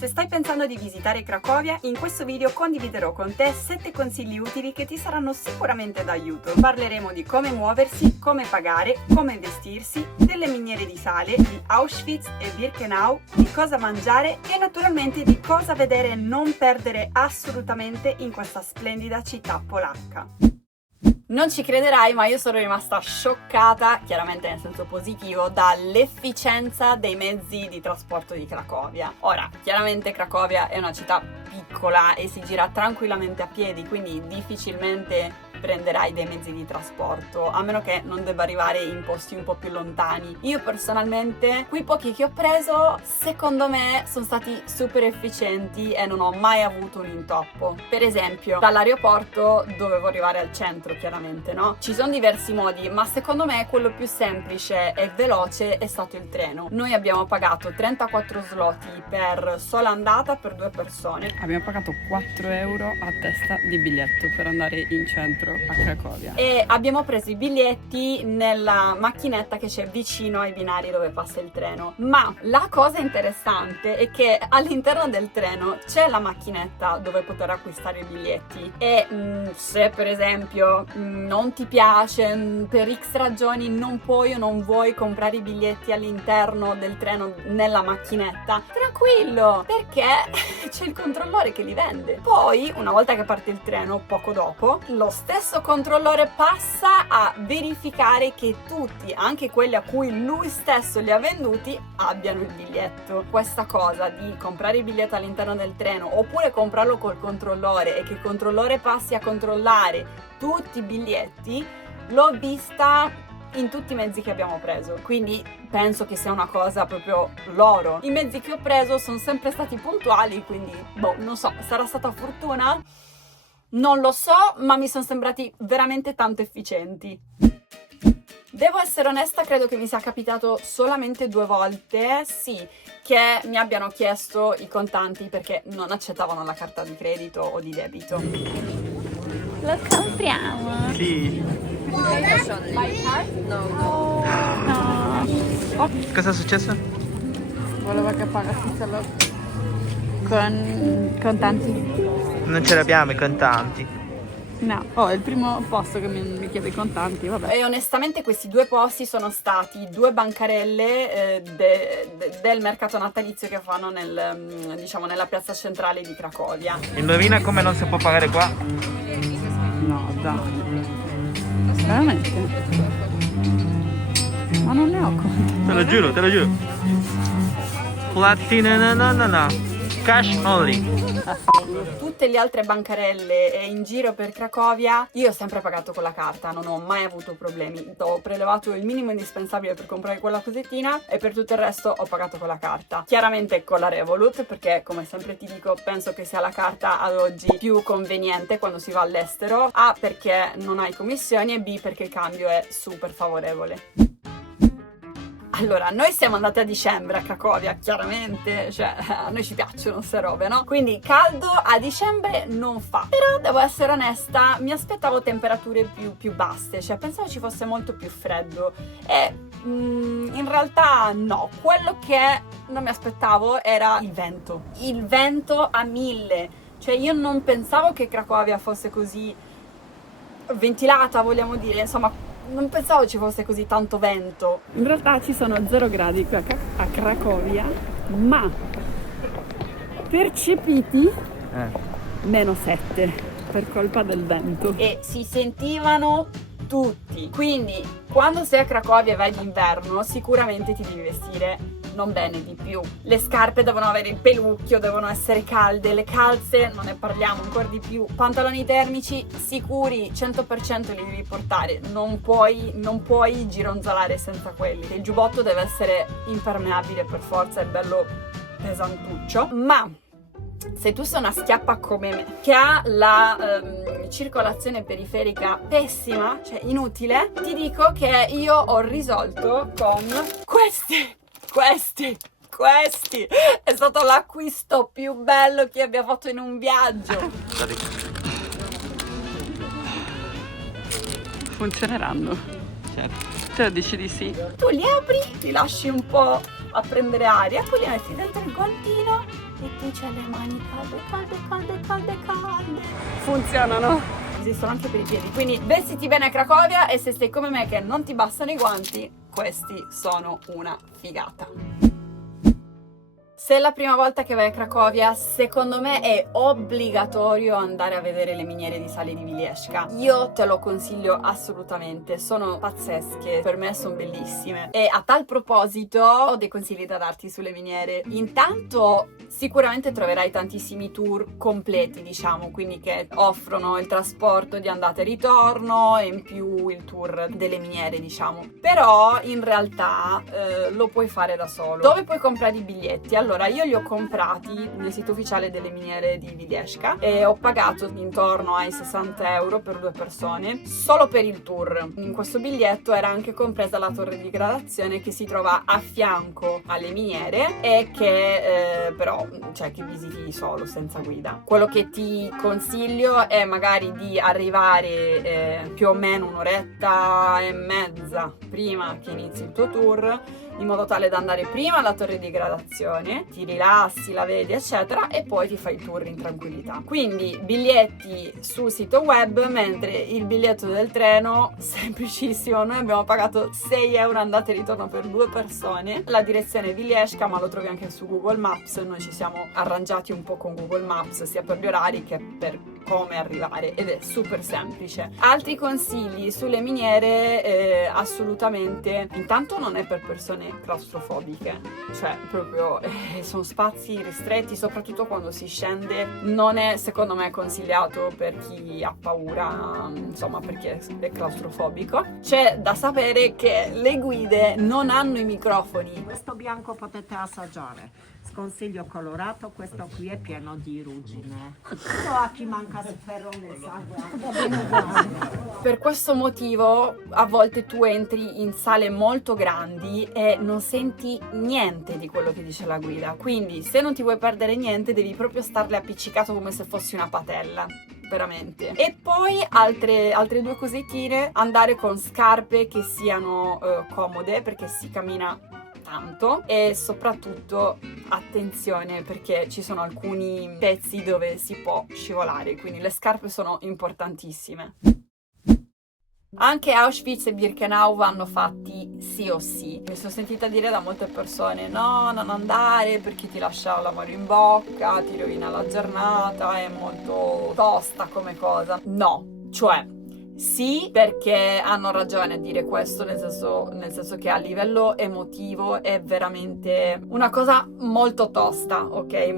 Se stai pensando di visitare Cracovia, in questo video condividerò con te 7 consigli utili che ti saranno sicuramente d'aiuto. Parleremo di come muoversi, come pagare, come vestirsi, delle miniere di sale, di Auschwitz e Birkenau, di cosa mangiare e naturalmente di cosa vedere e non perdere assolutamente in questa splendida città polacca. Non ci crederai, ma io sono rimasta scioccata, chiaramente nel senso positivo, dall'efficienza dei mezzi di trasporto di Cracovia. Ora, chiaramente Cracovia è una città piccola e si gira tranquillamente a piedi, quindi difficilmente prenderai dei mezzi di trasporto, a meno che non debba arrivare in posti un po' più lontani. Io personalmente, quei pochi che ho preso, secondo me sono stati super efficienti e non ho mai avuto un intoppo. Per esempio, dall'aeroporto dovevo arrivare al centro, chiaramente, no? Ci sono diversi modi, ma secondo me quello più semplice e veloce è stato il treno. Noi abbiamo pagato 34 zloty per sola andata per 2 persone. Abbiamo pagato 4 euro a testa di biglietto per andare in centro a Cracovia. E abbiamo preso i biglietti nella macchinetta che c'è vicino ai binari dove passa il treno. Ma la cosa interessante è che all'interno del treno c'è la macchinetta dove poter acquistare i biglietti e se per esempio non ti piace, per X ragioni non puoi o non vuoi comprare i biglietti all'interno del treno nella macchinetta, tranquillo, perché c'è il controllore che li vende. Poi, una volta che parte il treno, poco dopo, lo stesso controllore passa a verificare che tutti, anche quelli a cui lui stesso li ha venduti, abbiano il biglietto. Questa cosa di comprare il biglietto all'interno del treno oppure comprarlo col controllore e che il controllore passi a controllare tutti i biglietti, l'ho vista in tutti i mezzi che abbiamo preso, quindi penso che sia una cosa proprio loro. I mezzi che ho preso sono sempre stati puntuali, quindi boh, non so, sarà stata fortuna? Non lo so, ma mi sono sembrati veramente tanto efficienti. Devo essere onesta, credo che mi sia capitato solamente 2 volte, sì, che mi abbiano chiesto i contanti perché non accettavano la carta di credito o di debito. Lo compriamo? Sì. No. Cosa è successo? Voleva che pagassi solo con contanti. Non ce l'abbiamo i contanti. No, è il primo posto che mi chiede i contanti, vabbè. E onestamente questi 2 posti sono stati 2 bancarelle del mercato natalizio che fanno diciamo, nella piazza centrale di Cracovia. Indovina come non si può pagare qua? No, dai. Veramente? Ma non ne ho conto. Te lo giuro, te lo giuro. Platina, no. Cash only. Tutte le altre bancarelle in giro per Cracovia io ho sempre pagato con la carta, non ho mai avuto problemi. Ho prelevato il minimo indispensabile per comprare quella cosettina e per tutto il resto ho pagato con la carta. Chiaramente con la Revolut, perché come sempre ti dico penso che sia la carta ad oggi più conveniente quando si va all'estero. A, perché non hai commissioni e B, perché il cambio è super favorevole. Allora, noi siamo andati a dicembre a Cracovia, chiaramente, cioè a noi ci piacciono queste robe, no? Quindi caldo a dicembre non fa. Però devo essere onesta, mi aspettavo temperature più basse, cioè pensavo ci fosse molto più freddo e in realtà no. Quello che non mi aspettavo era il vento. Il vento a 1000, cioè io non pensavo che Cracovia fosse così ventilata, vogliamo dire, insomma non pensavo ci fosse così tanto vento. In realtà ci sono 0 gradi qui a Cracovia, ma percepiti -7 per colpa del vento. E si sentivano tutti. Quindi quando sei a Cracovia e vai d'inverno sicuramente ti devi vestire non bene di più. Le scarpe devono avere il pelucchio, devono essere calde, le calze non ne parliamo ancora di più. Pantaloni termici sicuri 100% li devi portare, non puoi gironzolare senza quelli. Il giubbotto deve essere impermeabile per forza, è bello pesantuccio, ma se tu sei una schiappa come me che ha la circolazione periferica pessima, cioè inutile, ti dico che io ho risolto con questi. È stato l'acquisto più bello che abbia fatto in un viaggio. Funzioneranno? Certo. Te lo dici di sì? Tu li apri, li lasci un po' a prendere aria, poi li metti dentro il guantino e tu c'hai le mani calde. Funzionano. Esistono anche per i piedi, quindi vestiti bene a Cracovia e se stai come me che non ti bastano i guanti, questi sono una figata. Se è la prima volta che vai a Cracovia, secondo me è obbligatorio andare a vedere le miniere di sale di Wierzcha. Io te lo consiglio assolutamente, sono pazzesche, per me sono bellissime. E a tal proposito ho dei consigli da darti sulle miniere. Intanto sicuramente troverai tantissimi tour completi, diciamo, quindi che offrono il trasporto di andata e ritorno e in più il tour delle miniere, diciamo. Però in realtà lo puoi fare da solo. Dove puoi comprare i biglietti? Allora, io li ho comprati nel sito ufficiale delle miniere di Wierzcha e ho pagato intorno ai 60 euro per 2 persone solo per il tour. In questo biglietto era anche compresa la torre di gradazione che si trova a fianco alle miniere e che però cioè che visiti solo, senza guida. Quello che ti consiglio è magari di arrivare più o meno un'oretta e mezza prima che inizi il tuo tour, in modo tale da andare prima alla torre di gradazione, ti rilassi, la vedi eccetera e poi ti fai il tour in tranquillità. Quindi biglietti sul sito web, mentre il biglietto del treno semplicissimo, noi abbiamo pagato 6 euro andata e ritorno per 2 persone, la direzione è Wierzcha ma lo trovi anche su Google Maps, noi ci siamo arrangiati un po' con Google Maps sia per gli orari che per come arrivare ed è super semplice. Altri consigli sulle miniere, assolutamente, intanto non è per persone claustrofobiche, cioè proprio sono spazi ristretti, soprattutto quando si scende, non è secondo me consigliato per chi ha paura, insomma perché è claustrofobico. C'è da sapere che le guide non hanno i microfoni. Questo bianco potete assaggiare. Sconsiglio colorato, questo qui è pieno di ruggine. Solo a chi manca ferro nel sangue, va bene uguale. Per questo motivo a volte tu entri in sale molto grandi e non senti niente di quello che dice la guida, quindi se non ti vuoi perdere niente devi proprio starle appiccicato come se fossi una patella. Veramente. E poi altre 2 cosettine: andare con scarpe che siano comode perché si cammina tanto e soprattutto attenzione perché ci sono alcuni pezzi dove si può scivolare, quindi le scarpe sono importantissime. Anche Auschwitz e Birkenau vanno fatti sì o sì. Mi sono sentita dire da molte persone: no, non andare perché ti lascia l'amaro in bocca, ti rovina la giornata, è molto tosta come cosa. No, cioè sì, perché hanno ragione a dire questo, nel senso che a livello emotivo è veramente una cosa molto tosta, ok?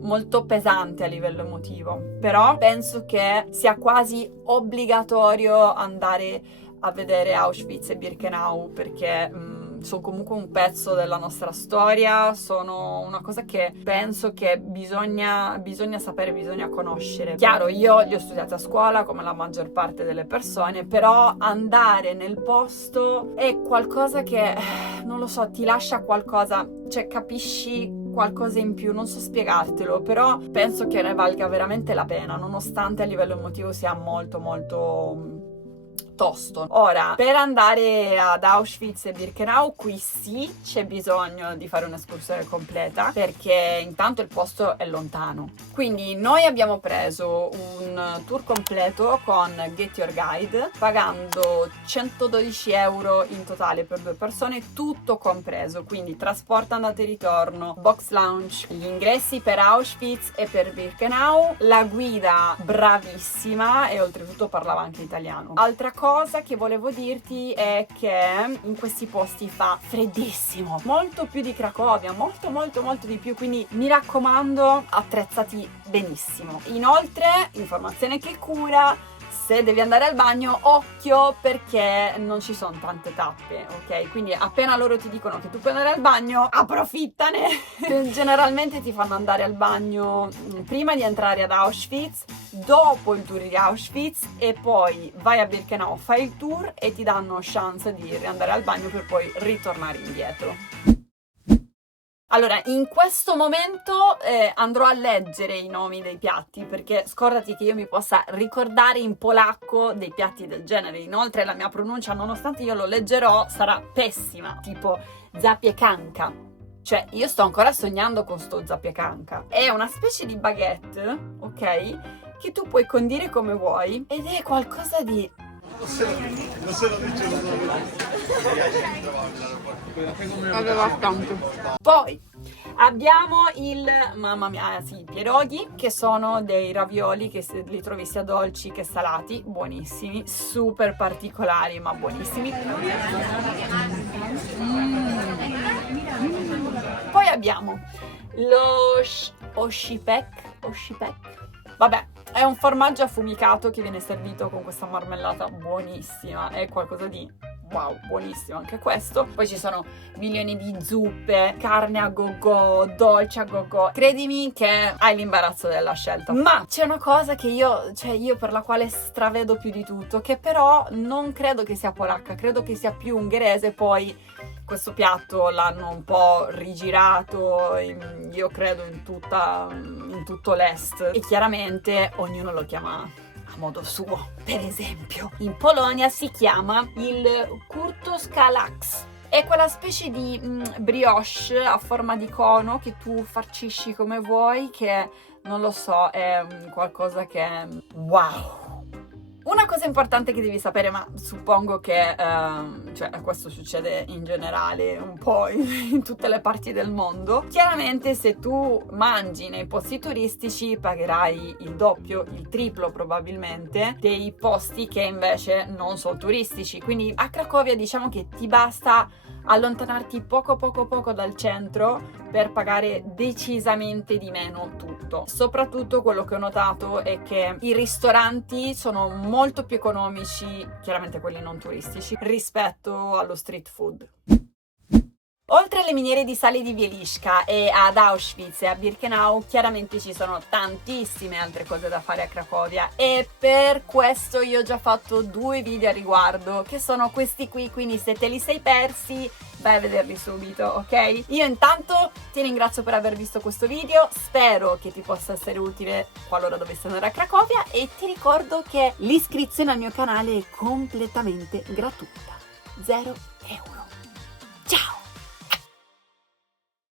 Molto pesante a livello emotivo, però penso che sia quasi obbligatorio andare a vedere Auschwitz e Birkenau perché sono comunque un pezzo della nostra storia, sono una cosa che penso che bisogna sapere, bisogna conoscere. Chiaro, io li ho studiati a scuola come la maggior parte delle persone, però andare nel posto è qualcosa che, non lo so, ti lascia qualcosa, cioè capisci qualcosa in più, non so spiegartelo, però penso che ne valga veramente la pena, nonostante a livello emotivo sia molto tosto. Ora, per andare ad Auschwitz e Birkenau, qui sì c'è bisogno di fare un'escursione completa perché intanto il posto è lontano. Quindi noi abbiamo preso un tour completo con Get Your Guide pagando 112 euro in totale per 2 persone, tutto compreso, quindi trasporto andata e ritorno, box lounge, gli ingressi per Auschwitz e per Birkenau, la guida bravissima e oltretutto parlava anche italiano. Altra cosa che volevo dirti è che in questi posti fa freddissimo, molto più di Cracovia, molto di più, quindi mi raccomando, attrezzati benissimo. Inoltre, informazione che cura: se devi andare al bagno, occhio perché non ci sono tante tappe, ok? Quindi appena loro ti dicono che tu puoi andare al bagno, approfittane! Generalmente ti fanno andare al bagno prima di entrare ad Auschwitz, dopo il tour di Auschwitz e poi vai a Birkenau, fai il tour e ti danno chance di riandare al bagno per poi ritornare indietro. Allora, in questo momento andrò a leggere i nomi dei piatti, perché scordati che io mi possa ricordare in polacco dei piatti del genere. Inoltre la mia pronuncia, nonostante io lo leggerò, sarà pessima, tipo zapiekanka. Cioè, io sto ancora sognando con sto zapiekanka. È una specie di baguette, ok? Che tu puoi condire come vuoi ed è qualcosa di... Aveva tanto. Poi abbiamo mamma mia, sì, i pierogi, che sono dei ravioli che li trovi sia dolci che salati, buonissimi, super particolari ma buonissimi. Poi abbiamo lo oshipek. Vabbè, è un formaggio affumicato che viene servito con questa marmellata buonissima, è qualcosa di wow, buonissimo anche questo. Poi ci sono milioni di zuppe, carne a go-go, dolce a go-go. Credimi che hai l'imbarazzo della scelta. Ma c'è una cosa che io per la quale stravedo più di tutto, che però non credo che sia polacca, credo che sia più ungherese. Poi questo piatto l'hanno un po' rigirato, io credo in tutto l'est, e chiaramente ognuno lo chiama a modo suo. Per esempio, in Polonia si chiama il kurtoskalax. È quella specie di brioche a forma di cono che tu farcisci come vuoi, che non lo so, è qualcosa che è wow. Una cosa importante che devi sapere, ma suppongo che questo succede in generale un po' in tutte le parti del mondo, chiaramente se tu mangi nei posti turistici pagherai il doppio, il triplo probabilmente, dei posti che invece non sono turistici. Quindi a Cracovia diciamo che ti basta allontanarti poco dal centro per pagare decisamente di meno tutto. Soprattutto quello che ho notato è che i ristoranti sono molto più economici, chiaramente quelli non turistici, rispetto allo street food. Oltre alle miniere di sale di Wieliczka e ad Auschwitz e a Birkenau, chiaramente ci sono tantissime altre cose da fare a Cracovia, e per questo io ho già fatto 2 video a riguardo, che sono questi qui, quindi se te li sei persi vai a vederli subito, ok? Io intanto ti ringrazio per aver visto questo video, spero che ti possa essere utile qualora dovessi andare a Cracovia, e ti ricordo che l'iscrizione al mio canale è completamente gratuita, 0 euro. Ciao!